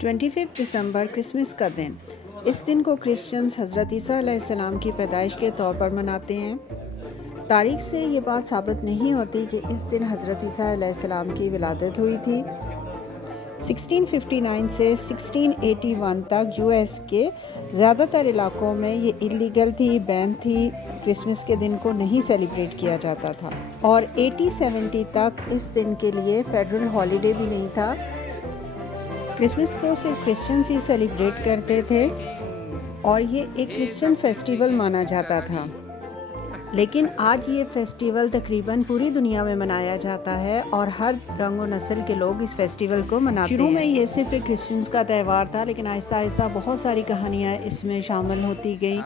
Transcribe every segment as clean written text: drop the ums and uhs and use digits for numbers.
25 दिसंबर Christmas का दिन। इस दिन को क्रिश्चियंस हज़रत ईसा अलैहिस्सलाम की पैदाइश के तौर पर मनाते हैं। तारीख से ये बात साबित नहीं होती कि इस दिन हज़रत ईसा अलैहिस्सलाम की विलादत हुई थी। 1659 से 1681 तक यूएस के ज़्यादातर इलाकों में ये इलीगल थी, बैन थी। क्रिसमस के दिन को नहीं सेलिब्रेट किया जाता था और 1870 तक इस दिन के लिए फेडरल हॉलिडे भी नहीं था। क्रिसमस को सिर्फ क्रिश्चियंस ही सेलिब्रेट करते थे और ये एक क्रिश्चियन फेस्टिवल माना जाता था। लेकिन आज ये फेस्टिवल तकरीबन पूरी दुनिया में मनाया जाता है और हर रंग और नस्ल के लोग इस फेस्टिवल को मनाते हैं। शुरू में ये सिर्फ एक क्रिश्चियंस का त्यौहार था, लेकिन आहिस्ता आहिस्ता बहुत सारी कहानियाँ इसमें शामिल होती गई।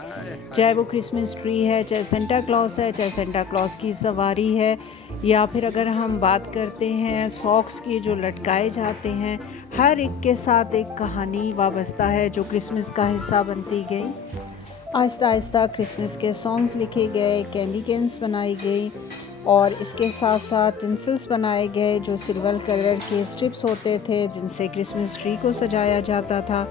चाहे वो क्रिसमस ट्री है, चाहे सेंटा क्लॉस है, चाहे सेंटा क्लॉस की सवारी है, या फिर अगर हम बात करते हैं सॉक्स की जो लटकाए जाते हैं, हर एक के साथ एक कहानी वाबस्ता है जो क्रिसमस का हिस्सा बनती गई। आहिस्ता आहिस्ता क्रिसमस के सॉन्ग्स लिखे गए, कैंडी कैन्स बनाई गई और इसके साथ साथ टिंसल्स बनाए गए जो सिल्वर कलर के स्ट्रिप्स होते थे जिनसे क्रिसमस ट्री को सजाया जाता था।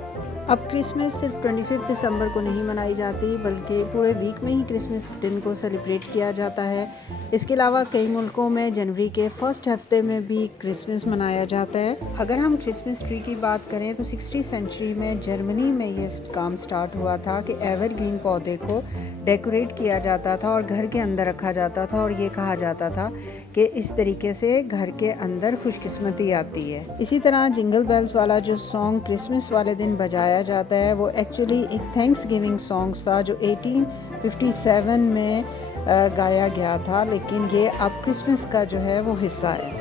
अब क्रिसमस सिर्फ 25 दिसंबर को नहीं मनाई जाती, बल्कि पूरे वीक में ही क्रिसमस दिन को सेलिब्रेट किया जाता है। इसके अलावा कई मुल्कों में जनवरी के फर्स्ट हफ्ते में भी क्रिसमस मनाया जाता है। अगर हम क्रिसमस ट्री की बात करें तो 60 सेंचुरी में जर्मनी में ये काम स्टार्ट हुआ था कि एवरग्रीन पौधे को डेकोरेट किया जाता था और घर के अंदर रखा जाता था और ये कहा जाता था कि इस तरीके से घर के अंदर खुशकिस्मती आती है। इसी तरह जिंगल बेल्स वाला जो सॉन्ग क्रिसमस वाले दिन बजाया जाता है वो एक्चुअली एक थैंक्स गिविंग सॉन्ग था जो 1857 में गाया गया था, लेकिन ये अब क्रिसमस का जो है वो हिस्सा है।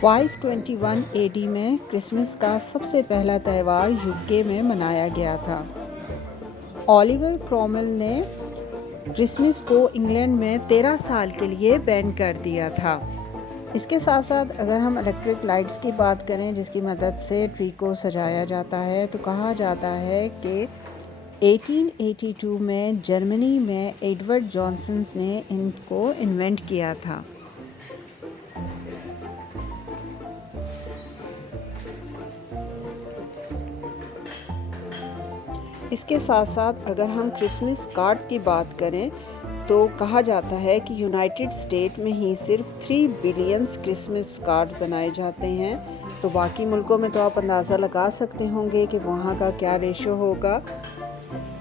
521 एडी में क्रिसमस का सबसे पहला त्यौहार यूके में मनाया गया था। ओलिवर क्रॉमवेल ने क्रिसमस को इंग्लैंड में 13 साल के लिए बैन कर दिया था। इसके साथ साथ अगर हम इलेक्ट्रिक लाइट्स की बात करें जिसकी मदद से ट्री को सजाया जाता है, तो कहा जाता है कि 1882 में जर्मनी में एडवर्ड जॉनसन ने इनको इन्वेंट किया था। इसके साथ साथ अगर हम क्रिसमस कार्ड की बात करें तो कहा जाता है कि यूनाइटेड स्टेट में ही सिर्फ 3 बिलियन क्रिसमस कार्ड बनाए जाते हैं, तो बाकी मुल्कों में तो आप अंदाज़ा लगा सकते होंगे कि वहाँ का क्या रेशो होगा।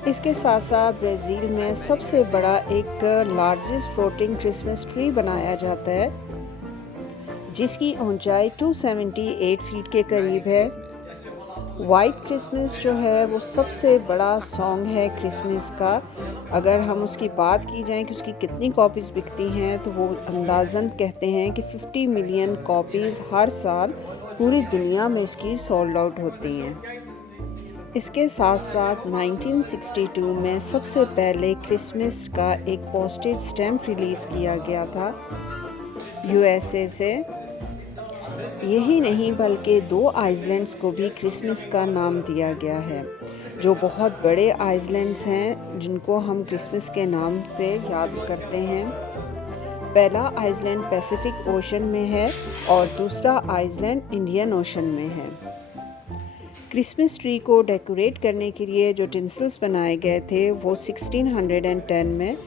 इसके साथ साथ ब्राज़ील में सबसे बड़ा एक लार्जेस्ट फ्लोटिंग क्रिसमस ट्री बनाया जाता है जिसकी ऊंचाई 278 फीट के करीब है। वाइट क्रिसमस जो है वो सबसे बड़ा सॉन्ग है क्रिसमस का। अगर हम उसकी बात की जाए कि उसकी कितनी कॉपीज़ बिकती हैं तो वो अंदाज़न कहते हैं कि 50 मिलियन कॉपीज़ हर साल पूरी दुनिया में इसकी सोल्ड आउट होती हैं। इसके साथ साथ 1962 में सबसे पहले क्रिसमस का एक पोस्टेज स्टैम्प रिलीज़ किया गया था यूएसए से। यही नहीं बल्कि 2 आइलैंड्स को भी क्रिसमस का नाम दिया गया है जो बहुत बड़े आइलैंड्स हैं जिनको हम क्रिसमस के नाम से याद करते हैं। पहला आइलैंड पैसिफिक ओशन में है और दूसरा आइलैंड इंडियन ओशन में है। क्रिसमस ट्री को डेकोरेट करने के लिए जो टिंसल्स बनाए गए थे वो 1610 में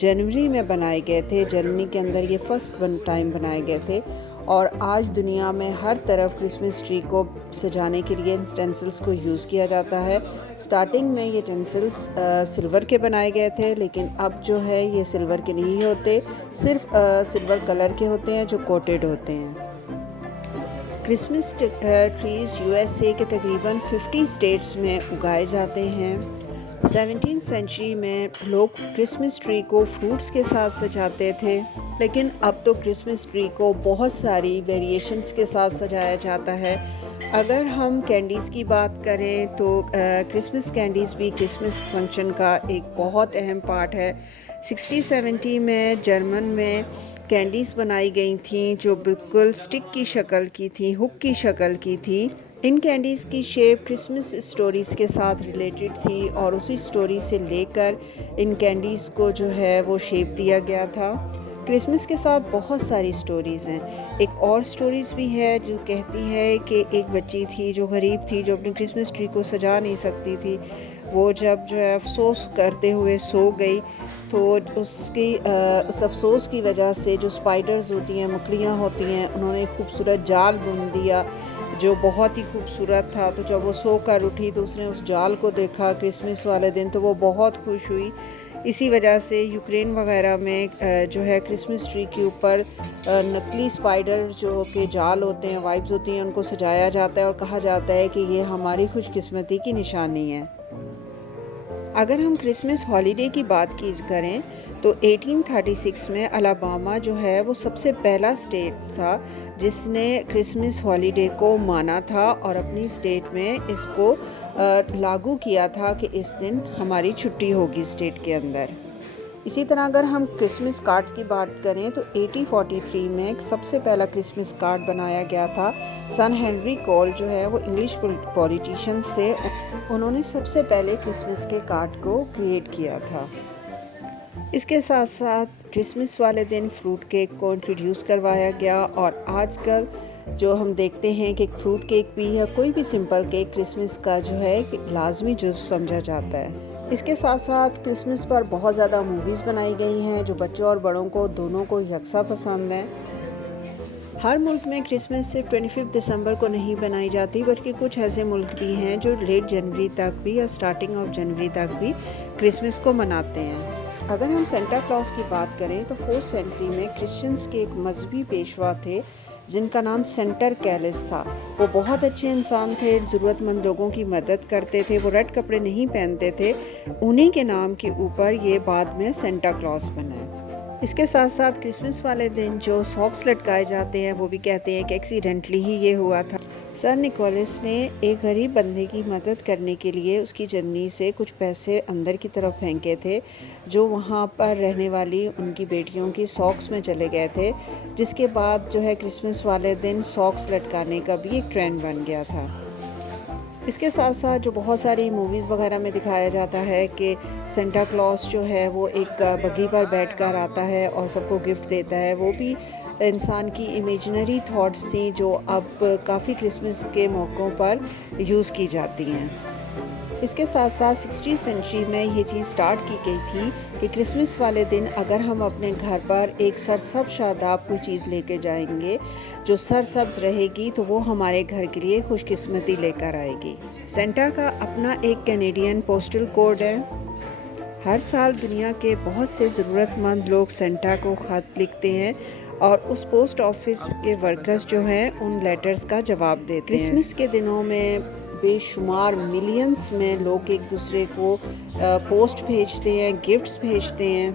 जनवरी में बनाए गए थे। जर्मनी के अंदर ये फर्स्ट टाइम बनाए गए थे और आज दुनिया में हर तरफ क्रिसमस ट्री को सजाने के लिए इन टेंसिल्स को यूज़ किया जाता है। स्टार्टिंग में ये टेंसिल्स सिल्वर के बनाए गए थे, लेकिन अब जो है ये सिल्वर के नहीं होते, सिर्फ सिल्वर कलर के होते हैं जो कोटेड होते हैं। क्रिसमस ट्रीज़ यूएसए के तकरीबन 50 स्टेट्स में उगाए जाते हैं। 17th सेंचुरी में लोग क्रिसमस ट्री को फ्रूट्स के साथ सजाते थे, लेकिन अब तो क्रिसमस ट्री को बहुत सारी वेरिएशंस के साथ सजाया जाता है। अगर हम कैंडीज़ की बात करें तो क्रिसमस कैंडीज़ भी क्रिसमस फंक्शन का एक बहुत अहम पार्ट है। 60-70 में जर्मन में कैंडीज़ बनाई गई थी जो बिल्कुल स्टिक की शक्ल की थी, हुक की शक्ल की थी। इन कैंडीज़ की शेप क्रिसमस स्टोरीज़ के साथ रिलेटेड थी और उसी स्टोरी से लेकर इन कैंडीज़ को जो है वो शेप दिया गया था। क्रिसमस के साथ बहुत सारी स्टोरीज़ हैं। एक और स्टोरीज़ भी है जो कहती है कि एक बच्ची थी जो गरीब थी, जो अपनी क्रिसमस ट्री को सजा नहीं सकती थी। वो जब जो है अफ़सोस करते हुए सो गई, तो उसकी उस अफ़सोस की वजह से जो स्पाइडर्स होती हैं, मकड़ियाँ होती हैं, उन्होंने एक खूबसूरत जाल बुन दिया जो बहुत ही खूबसूरत था। तो जब वो सो कर उठी तो उसने उस जाल को देखा क्रिसमस वाले दिन, तो वो बहुत खुश हुई। इसी वजह से यूक्रेन वगैरह में जो है क्रिसमस ट्री के ऊपर नकली स्पाइडर जो के जाल होते हैं, वाइब्स होती हैं, उनको सजाया जाता है और कहा जाता है कि ये हमारी खुशकिस्मती की निशानी है। अगर हम क्रिसमस हॉलीडे की बात करें तो 1836 में अलाबामा जो है वो सबसे पहला स्टेट था जिसने क्रिसमस हॉलीडे को माना था और अपनी स्टेट में इसको लागू किया था कि इस दिन हमारी छुट्टी होगी स्टेट के अंदर। इसी तरह अगर हम क्रिसमस कार्ड्स की बात करें तो 1843 में सबसे पहला क्रिसमस कार्ड बनाया गया था। सन हेनरी कोल जो है वो इंग्लिश पॉलिटिशियन से उन्होंने सबसे पहले क्रिसमस के कार्ड को क्रिएट किया था। इसके साथ साथ क्रिसमस वाले दिन फ्रूट केक को इंट्रोड्यूस करवाया गया और आजकल जो हम देखते हैं कि फ्रूट केक भी या कोई भी सिंपल केक क्रिसमस का जो है लाजमी जुज़्व समझा जाता है। इसके साथ साथ क्रिसमस पर बहुत ज़्यादा मूवीज़ बनाई गई हैं जो बच्चों और बड़ों को दोनों को यकसा पसंद हैं। हर मुल्क में क्रिसमस सिर्फ 25 दिसंबर को नहीं बनाई जाती, बल्कि कुछ ऐसे मुल्क भी हैं जो लेट जनवरी तक भी या स्टार्टिंग ऑफ जनवरी तक भी क्रिसमस को मनाते हैं। अगर हम सेंटा क्लॉज की बात करें तो 4th सेंचुरी में क्रिश्चियंस के एक मजहबी पेशवा थे जिनका नाम सेंटर कैलिस था। वो बहुत अच्छे इंसान थे, ज़रूरतमंद लोगों की मदद करते थे, वो रेड कपड़े नहीं पहनते थे। उन्हीं के नाम के ऊपर ये बाद में सेंटा क्लॉज बना है। इसके साथ साथ क्रिसमस वाले दिन जो सॉक्स लटकाए जाते हैं वो भी कहते हैं कि एक्सीडेंटली ही ये हुआ था। सर निकोलस ने एक गरीब बंदे की मदद करने के लिए उसकी जर्नी से कुछ पैसे अंदर की तरफ फेंके थे जो वहाँ पर रहने वाली उनकी बेटियों की सॉक्स में चले गए थे, जिसके बाद जो है क्रिसमस वाले दिन सॉक्स लटकाने का भी एक ट्रेंड बन गया था। इसके साथ साथ जो बहुत सारी मूवीज़ वगैरह में दिखाया जाता है कि सेंटा क्लॉज जो है वो एक बग्गी पर बैठकर आता है और सबको गिफ्ट देता है, वो भी इंसान की इमेजिनरी थॉट्स थी जो अब काफ़ी क्रिसमस के मौक़ों पर यूज़ की जाती हैं। इसके साथ साथ 16वीं सेंचुरी में ये चीज़ स्टार्ट की गई थी कि क्रिसमस वाले दिन अगर हम अपने घर पर एक सरसब्ज़ शादाब कोई चीज़ लेके जाएंगे जो सरसब्ज़ रहेगी तो वो हमारे घर के लिए खुशकिस्मती लेकर आएगी। सेंटा का अपना एक कैनेडियन पोस्टल कोड है। हर साल दुनिया के बहुत से ज़रूरतमंद लोग सेंटा को ख़त लिखते हैं और उस पोस्ट ऑफिस के वर्कर्स जो हैं उन लेटर्स का जवाब देते हैं। क्रिसमस के दिनों में बेशुमार मिलियंस में लोग एक दूसरे को पोस्ट भेजते हैं, गिफ्ट्स भेजते हैं।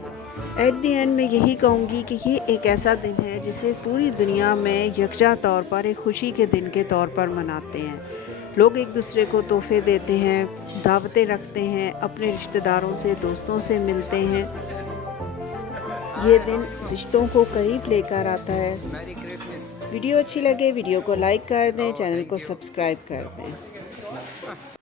एट दी एंड मैं यही कहूँगी कि ये एक ऐसा दिन है जिसे पूरी दुनिया में यकजा तौर पर एक खुशी के दिन के तौर पर मनाते हैं। लोग एक दूसरे को तोहफे देते हैं, दावतें रखते हैं, अपने रिश्तेदारों से, दोस्तों से मिलते हैं। ये दिन रिश्तों को करीब लेकर आता है। वीडियो अच्छी लगे वीडियो को लाइक कर दें, चैनल को सब्सक्राइब कर दें।